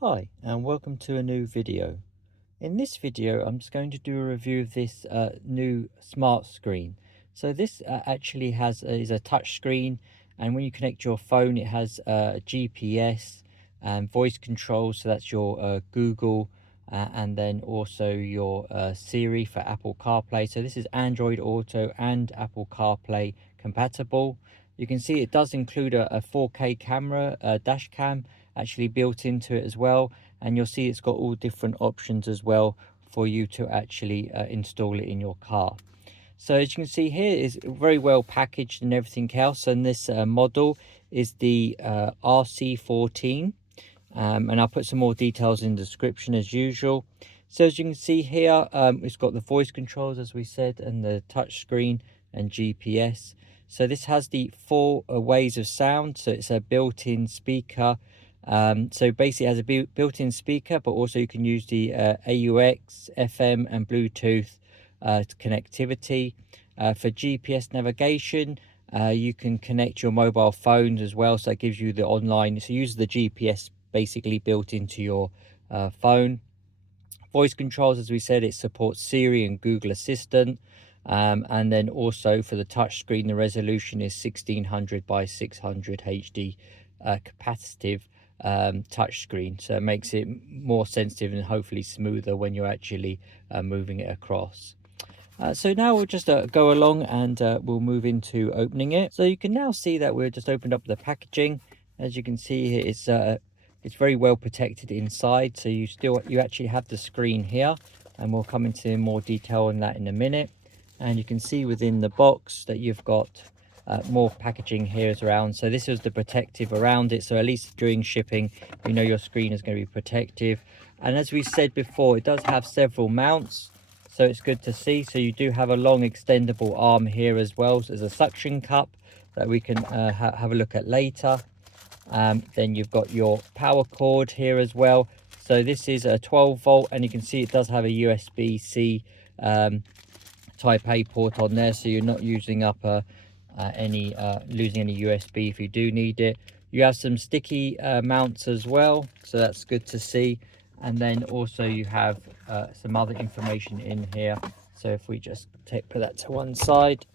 Hi, and welcome to a new video. In this video, I'm just going to do a review of this new smart screen. So this actually is a touch screen, and when you connect your phone, it has GPS and voice control. So that's your Google, and then also your Siri for Apple CarPlay. So this is Android Auto and Apple CarPlay compatible. You can see it does include a 4K camera, dash cam, actually built into it as well, and you'll see it's got all different options as well for you to actually install it in your car. So as you can see here, is very well packaged and everything else, and this model is the RC14, and I'll put some more details in the description as usual. So as you can see here, it's got the voice controls, as we said, and the touch screen and GPS. So this has the four ways of sound, so it's a built-in speaker. So basically it has a built-in speaker, but also you can use the AUX, FM and Bluetooth connectivity. For GPS navigation, you can connect your mobile phones as well, so it gives you the online, so use the GPS basically built into your phone. Voice controls, as we said, it supports Siri and Google Assistant. And then also for the touch screen, the resolution is 1600 by 600 HD capacitive touch screen, so it makes it more sensitive and hopefully smoother when you're actually moving it across. So now we'll just go along and we'll move into opening it. So you can now see that we've just opened up the packaging. As you can see here, it's very well protected inside, so you actually have the screen here, and we'll come into more detail on that in a minute. And you can see within the box that you've got more packaging here is around. So this is the protective around it, so at least during shipping you know your screen is going to be protective. And as we said before, it does have several mounts, so it's good to see. So you do have a long extendable arm here as well, so there's a suction cup that we can have a look at later. Then you've got your power cord here as well. So this is a 12 volt, and you can see it does have a USB-C type A port on there, so you're not using up losing any USB if you do need it. You have some sticky mounts as well, so that's good to see. And then also you have some other information in here. So if we just put that to one side,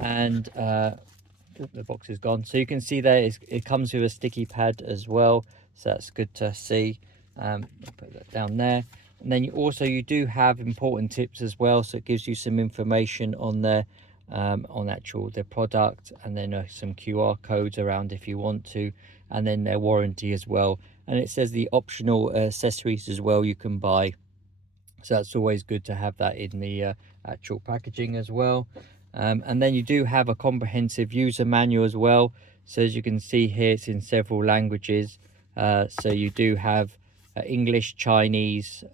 and the box is gone, so you can see there it comes with a sticky pad as well, so that's good to see. Put that down there. And then you do have important tips as well, so it gives you some information on there, on the product, and then some QR codes around if you want to, and then their warranty as well. And it says the optional accessories as well you can buy, so that's always good to have that in the actual packaging as well. And then you do have a comprehensive user manual as well, so as you can see here, it's in several languages. So you do have English, Chinese,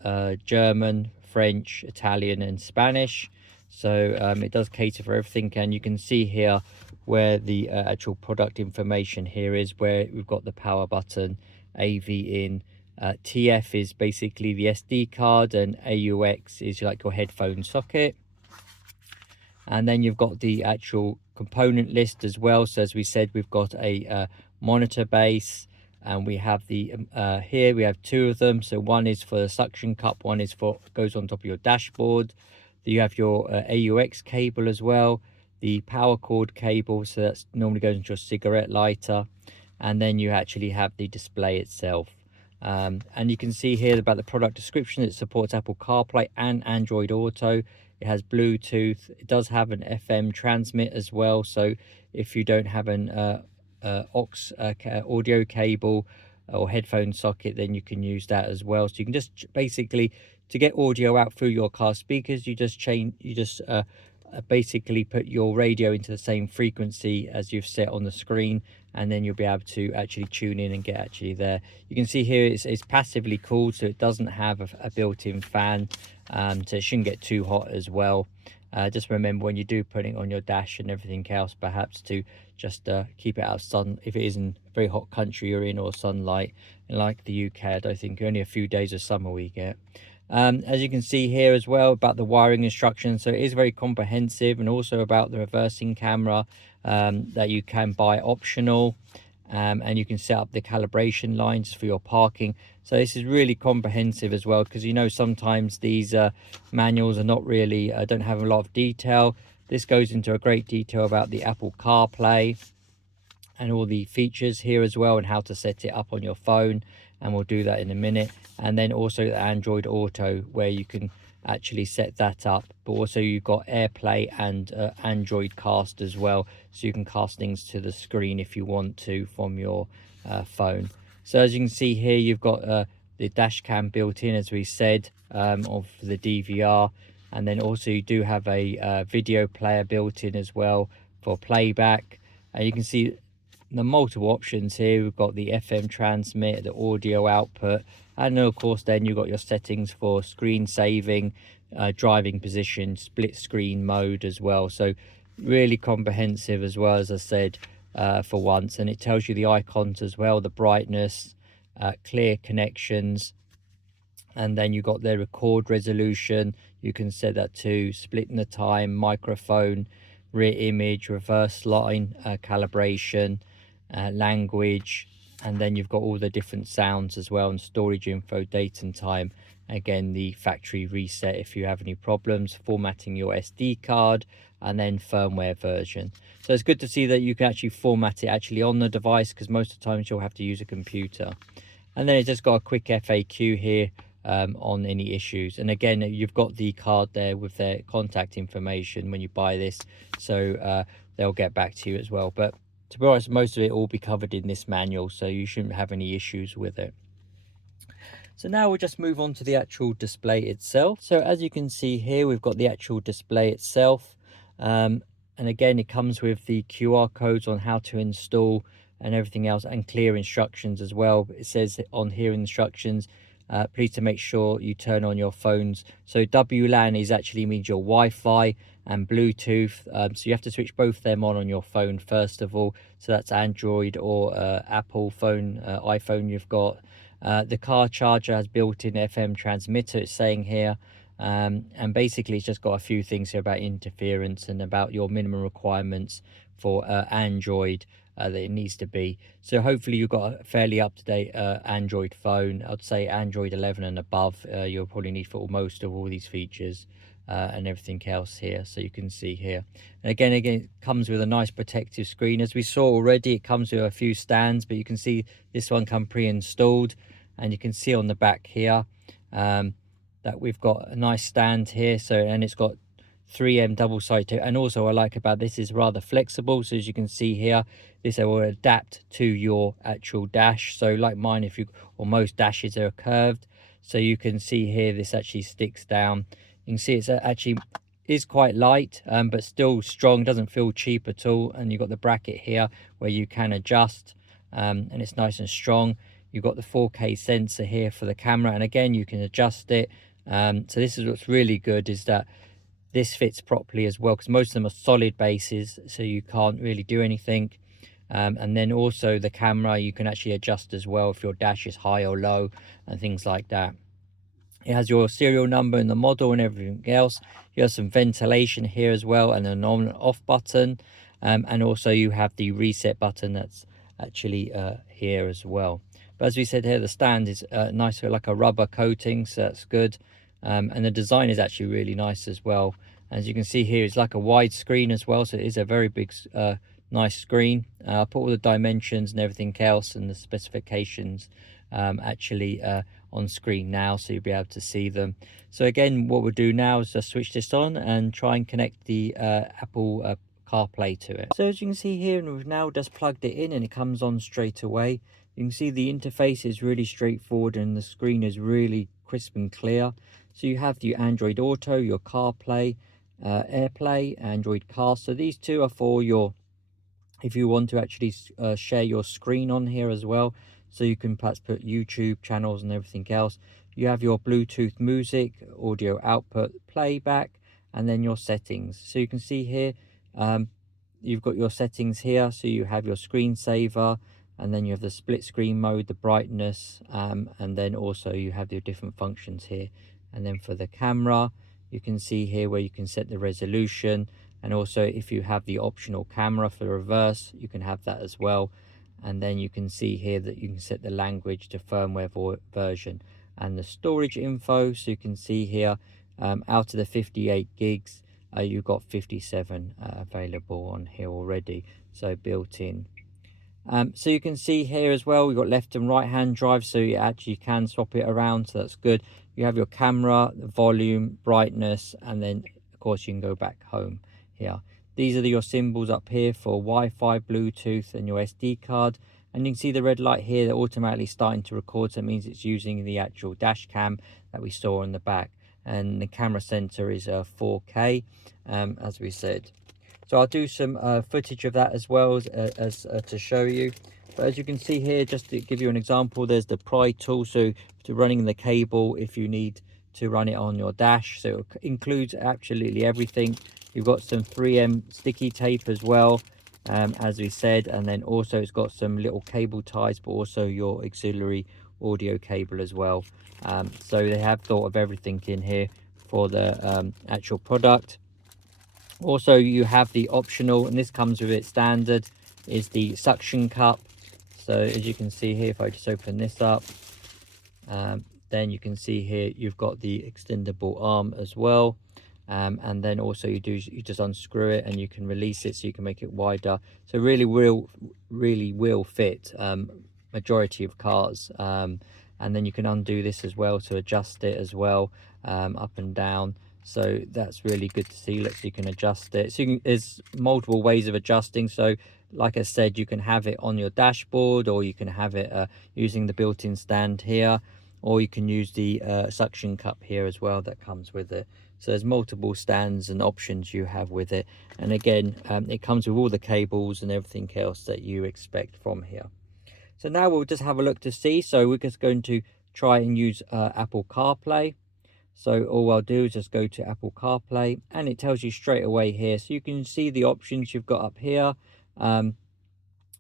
German, French, Italian and Spanish. So it does cater for everything, and you can see here where the actual product information here is, where we've got the power button, AV in, TF is basically the SD card, and AUX is like your headphone socket. And then you've got the actual component list as well. So as we said, we've got a monitor base, and we have the here we have two of them. So one is for the suction cup, one is for goes on top of your dashboard. You have your AUX cable as well, the power cord cable, so that's normally goes into your cigarette lighter. And then you actually have the display itself. And you can see here about the product description. It supports Apple CarPlay and Android Auto. It has Bluetooth. It does have an FM transmit as well, so if you don't have an aux audio cable or headphone socket, then you can use that as well. So you can just basically, to get audio out through your car speakers, you just basically put your radio into the same frequency as you've set on the screen, and then you'll be able to actually tune in and get actually there. You can see here it's passively cooled, so it doesn't have a built-in fan, so it shouldn't get too hot as well. Just remember when you do put it on your dash and everything else, perhaps to just keep it out of sun if it is in a very hot country you're in, or sunlight. And like the UK, I don't think only a few days of summer we get. As you can see here as well about the wiring instructions, so it is very comprehensive, and also about the reversing camera that you can buy optional. and you can set up the calibration lines for your parking. So this is really comprehensive as well, because you know sometimes these manuals are not really don't have a lot of detail. This goes into a great detail about the Apple CarPlay and all the features here as well, and how to set it up on your phone, and we'll do that in a minute. And then also the Android Auto, where you can actually set that up, but also you've got AirPlay and Android Cast as well, so you can cast things to the screen if you want to from your phone. So as you can see here, you've got the dash cam built in, as we said, of the DVR, and then also you do have a video player built in as well for playback. And you can see the multiple options here. We've got the FM transmit, the audio output, and of course then you've got your settings for screen saving, driving position, split screen mode as well. So really comprehensive as well, as I said, for once. And it tells you the icons as well, the brightness, clear connections, and then you got the record resolution. You can set that to splitting the time, microphone, rear image, reverse line calibration, language, and then you've got all the different sounds as well, and storage info, date and time. Again, the factory reset if you have any problems, formatting your SD card, and then firmware version. So it's good to see that you can actually format it actually on the device, because most of the times you'll have to use a computer. And then it's just got a quick FAQ here on any issues. And again, you've got the card there with their contact information when you buy this, so they'll get back to you as well. But to be honest, most of it will be covered in this manual, so you shouldn't have any issues with it. So now we'll just move on to the actual display itself. So as you can see here, we've got the actual display itself, and again it comes with the QR codes on how to install and everything else, and clear instructions as well. It says on here instructions, please to make sure you turn on your phones. So WLAN is actually means your Wi-Fi, and Bluetooth, so you have to switch both of them on your phone first of all. So that's Android or Apple phone, iPhone you've got. The car charger has built-in FM transmitter, it's saying here, and basically it's just got a few things here about interference and about your minimum requirements for Android that it needs to be. So hopefully you've got a fairly up-to-date Android phone. I'd say Android 11 and above you'll probably need for most of all these features and everything else here. So you can see here, and again it comes with a nice protective screen. As we saw already, it comes with a few stands, but you can see this one come pre-installed, and you can see on the back here that we've got a nice stand here. So, and it's got 3M double sided, and also I like about this is rather flexible. So as you can see here, this will adapt to your actual dash. So like mine, if you, or most dashes are curved, so you can see here this actually sticks down. You can see it's actually is quite light, but still strong, doesn't feel cheap at all. And you've got the bracket here where you can adjust, and it's nice and strong. You've got the 4K sensor here for the camera, and again you can adjust it. So this is what's really good, is that this fits properly as well, because most of them are solid bases, so you can't really do anything. And then also the camera you can actually adjust as well if your dash is high or low and things like that. It has your serial number and the model and everything else. You have some ventilation here as well, and an on and off button, and also you have the reset button that's actually here as well. But as we said here, the stand is nice, like a rubber coating, so that's good. And the design is actually really nice as well. As you can see here, it's like a wide screen as well, so it is a very big nice screen. I'll put all the dimensions and everything else and the specifications actually on screen now, so you'll be able to see them. So again, what we'll do now is just switch this on and try and connect the Apple CarPlay to it. So as you can see here, and we've now just plugged it in and it comes on straight away. You can see the interface is really straightforward and the screen is really crisp and clear. So you have the Android Auto, your CarPlay, AirPlay, Android Cast. So these two are for your, if you want to actually share your screen on here as well, so you can perhaps put YouTube channels and everything else. You have your Bluetooth music, audio output, playback, and then your settings. So you can see here, you've got your settings here. So you have your screensaver, and then you have the split screen mode, the brightness, and then also you have your different functions here. And then for the camera, you can see here where you can set the resolution, and also if you have the optional camera for reverse, you can have that as well. and then you can see here that you can set the language to firmware version and the storage info. So you can see here, out of the 58 gigs, you've got 57 available on here already, so built in. So you can see here as well, we've got left and right hand drive, so you actually can swap it around, so that's good. You have your camera, the volume, brightness, and then of course you can go back home here. These are your symbols up here for Wi-Fi, Bluetooth, and your SD card. And you can see the red light here, they're automatically starting to record, so it means it's using the actual dash cam that we saw on the back. And the camera sensor is 4K, as we said. So I'll do some footage of that as well as to show you. But as you can see here, just to give you an example, there's the pry tool, so to running the cable if you need to run it on your dash. So it includes absolutely everything. You've got some 3M sticky tape as well, as we said, and then also it's got some little cable ties, but also your auxiliary audio cable as well. So they have thought of everything in here for the actual product. Also, you have the optional, and this comes with it standard, is the suction cup. So as you can see here, if I just open this up, then you can see here you've got the extendable arm as well. And then also you just unscrew it and you can release it, so you can make it wider. So really will fit majority of cars. And then you can undo this as well to adjust it as well, up and down. So that's really good to see. So you can adjust it. So there's multiple ways of adjusting. So like I said, you can have it on your dashboard, or you can have it using the built-in stand here, or you can use the suction cup here as well that comes with it. So there's multiple stands and options you have with it. And again, it comes with all the cables and everything else that you expect from here. So now we'll just have a look to see. So we're just going to try and use Apple Carplay. So all I'll do is just go to Apple Carplay, and it tells you straight away here. So you can see the options you've got up here,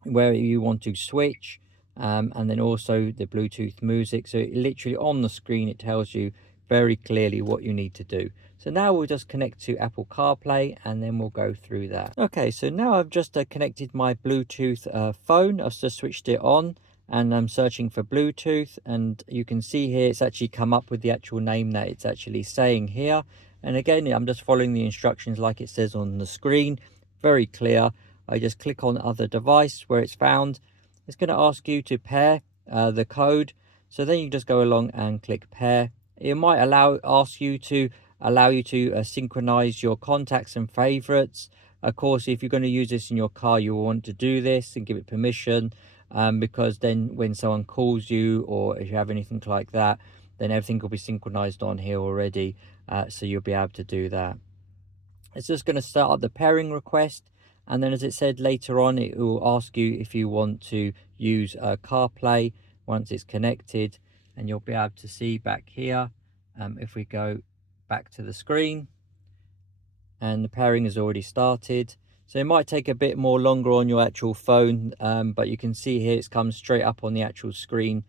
where you want to switch, and then also the Bluetooth music. So literally on the screen, it tells you very clearly what you need to do. So now we'll just connect to Apple CarPlay, and then we'll go through that. Okay, so now I've just connected my Bluetooth phone. I've just switched it on, and I'm searching for Bluetooth, and you can see here it's actually come up with the actual name that it's actually saying here. And again, I'm just following the instructions like it says on the screen, very clear. I just click on other device where it's found. It's going to ask you to pair the code, so then you just go along and click pair. It might ask you to synchronize your contacts and favorites. Of course, if you're going to use this in your car, you will want to do this and give it permission. Because then when someone calls you, or if you have anything like that, then everything will be synchronized on here already, so you'll be able to do that. It's just going to start up the pairing request, and then as it said later on, it will ask you if you want to use CarPlay once it's connected, and you'll be able to see back here, if we go back to the screen, and the pairing has already started. So it might take a bit more longer on your actual phone, but you can see here it's come straight up on the actual screen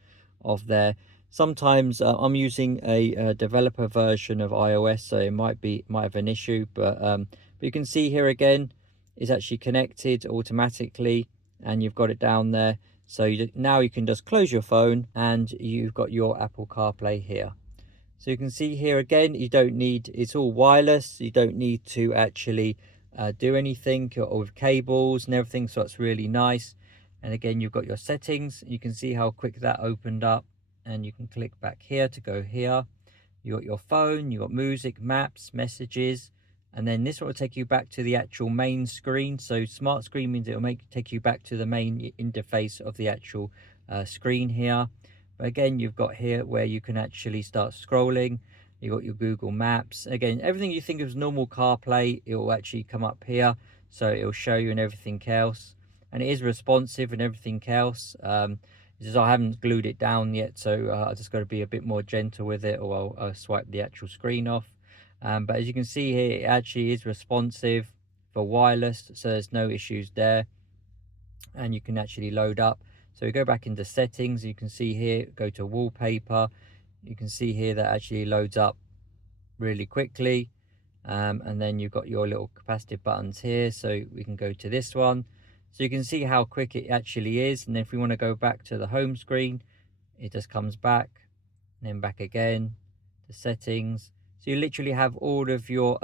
of there. Sometimes I'm using a developer version of iOS, so it might have an issue, but you can see here again it's actually connected automatically, and you've got it down there. So now you can just close your phone, and you've got your Apple CarPlay here. So you can see here again, it's all wireless. You don't need to actually do anything with cables and everything, so it's really nice. And again, you've got your settings. You can see how quick that opened up, and you can click back here to go here. You got your phone, you got music, maps, messages, and then this will take you back to the actual main screen. So smart screen means it will take you back to the main interface of the actual screen here. But again, you've got here where you can actually start scrolling. You got your Google Maps. Again, everything you think of normal CarPlay, it will actually come up here. So it will show you and everything else. And it is responsive and everything else. It's just I haven't glued it down yet, so I just got to be a bit more gentle with it, or I'll swipe the actual screen off. But as you can see here, it actually is responsive for wireless, so there's no issues there. And you can actually load up. So we go back into settings. You can see here, go to wallpaper. You can see here that actually loads up really quickly. And then you've got your little capacitive buttons here. So we can go to this one. So you can see how quick it actually is. And if we want to go back to the home screen, it just comes back and then back again to settings. So you literally have all of your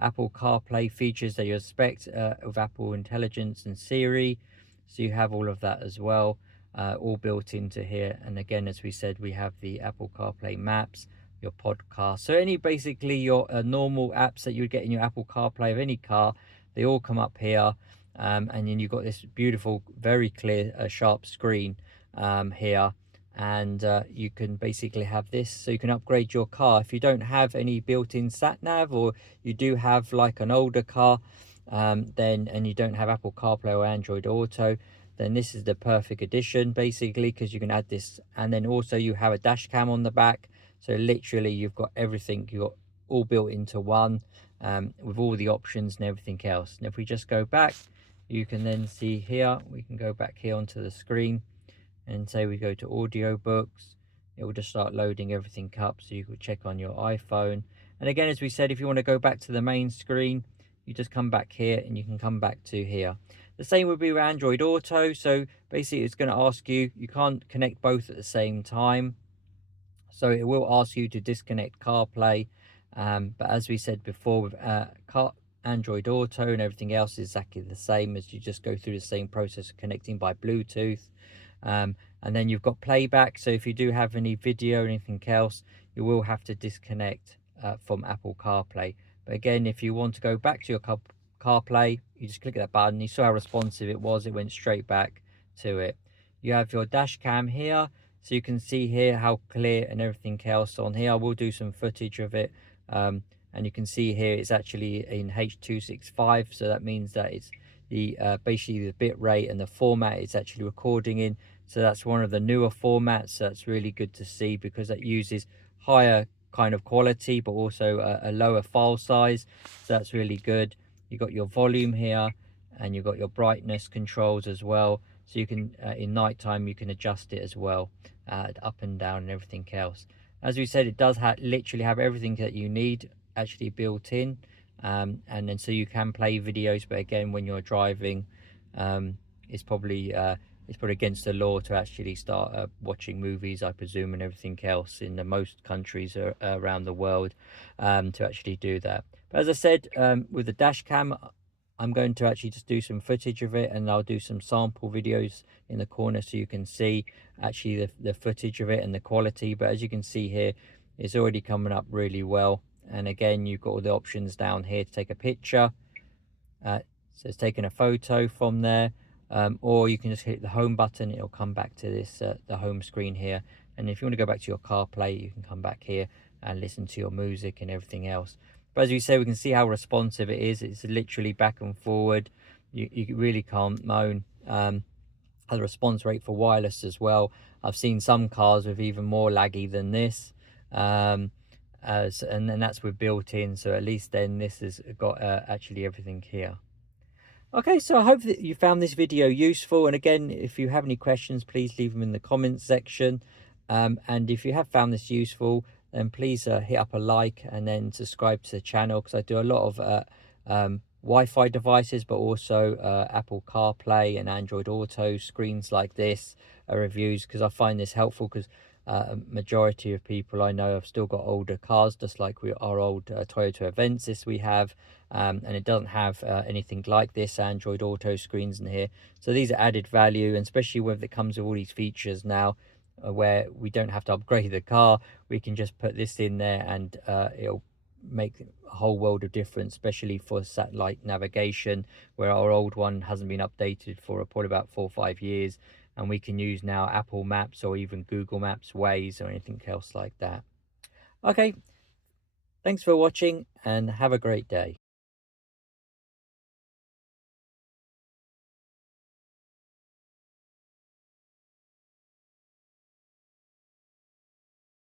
Apple CarPlay features that you expect of Apple Intelligence and Siri. So you have all of that as well, all built into here. And again, as we said, we have the Apple CarPlay Maps, your podcast. So any basically your normal apps that you would get in your Apple CarPlay of any car, they all come up here. And then you've got this beautiful, very clear, sharp screen here. And you can basically have this, so you can upgrade your car. If you don't have any built-in sat nav, or you do have like an older car, then and you don't have Apple CarPlay or Android Auto, then this is the perfect addition basically, because you can add this. And then also you have a dash cam on the back, so literally you've got everything, you've got all built into one, with all the options and everything else. And if we just go back, you can then see here, we can go back here onto the screen, and say we go to audiobooks, it will just start loading everything up, so you could check on your iPhone. And again, as we said, if you want to go back to the main screen, you just come back here and you can come back to here. The same would be with Android Auto. So basically it's going to ask you, you can't connect both at the same time, so it will ask you to disconnect CarPlay. But as we said before, with Android Auto and everything else is exactly the same, as you just go through the same process of connecting by Bluetooth. And then you've got playback, so if you do have any video or anything else, you will have to disconnect from Apple CarPlay. But again, if you want to go back to your CarPlay, you just click that button. You saw how responsive it was, it went straight back to it. You have your dash cam here, so you can see here how clear and everything else on here. I will do some footage of it, and you can see here it's actually in H.265, so that means that it's the basically the bit rate and the format it's actually recording in. So that's one of the newer formats, so that's really good to see, because that uses higher kind of quality but also a lower file size, so that's really good. You got your volume here, and you've got your brightness controls as well, so you can in nighttime you can adjust it as well, up and down and everything else. As we said, it does literally have everything that you need actually built in. And then so you can play videos, but again, when you're driving, it's probably against the law to actually start watching movies, I presume, and everything else in the most countries around the world, to actually do that. But as I said, with the dash cam, I'm going to actually just do some footage of it, and I'll do some sample videos in the corner so you can see actually the footage of it and the quality. But as you can see here, it's already coming up really well. And again, you've got all the options down here to take a picture. So it's taking a photo from there, or you can just hit the home button. It'll come back to this the home screen here. And if you want to go back to your CarPlay, you can come back here and listen to your music and everything else. But as we say, we can see how responsive it is. It's literally back and forward. You really can't moan. The response rate for wireless as well, I've seen some cars with even more laggy than this. And then that's with built-in, so at least then this has got actually everything here. Okay, so I hope that you found this video useful, and again, if you have any questions, please leave them in the comments section. And if you have found this useful, then please hit up a like and then subscribe to the channel, because I do a lot of Wi-Fi devices, but also Apple CarPlay and Android Auto screens like this, reviews, because I find this helpful, because a majority of people I know have still got older cars, just like our old Toyota Avensis we have, and it doesn't have anything like this Android Auto screens in here. So these are added value, and especially when it comes with all these features now, where we don't have to upgrade the car, we can just put this in there, and it'll make a whole world of difference, especially for satellite navigation, where our old one hasn't been updated for probably about 4 or 5 years, and we can use now Apple Maps or even Google Maps, Waze, or anything else like that. Okay, thanks for watching and have a great day.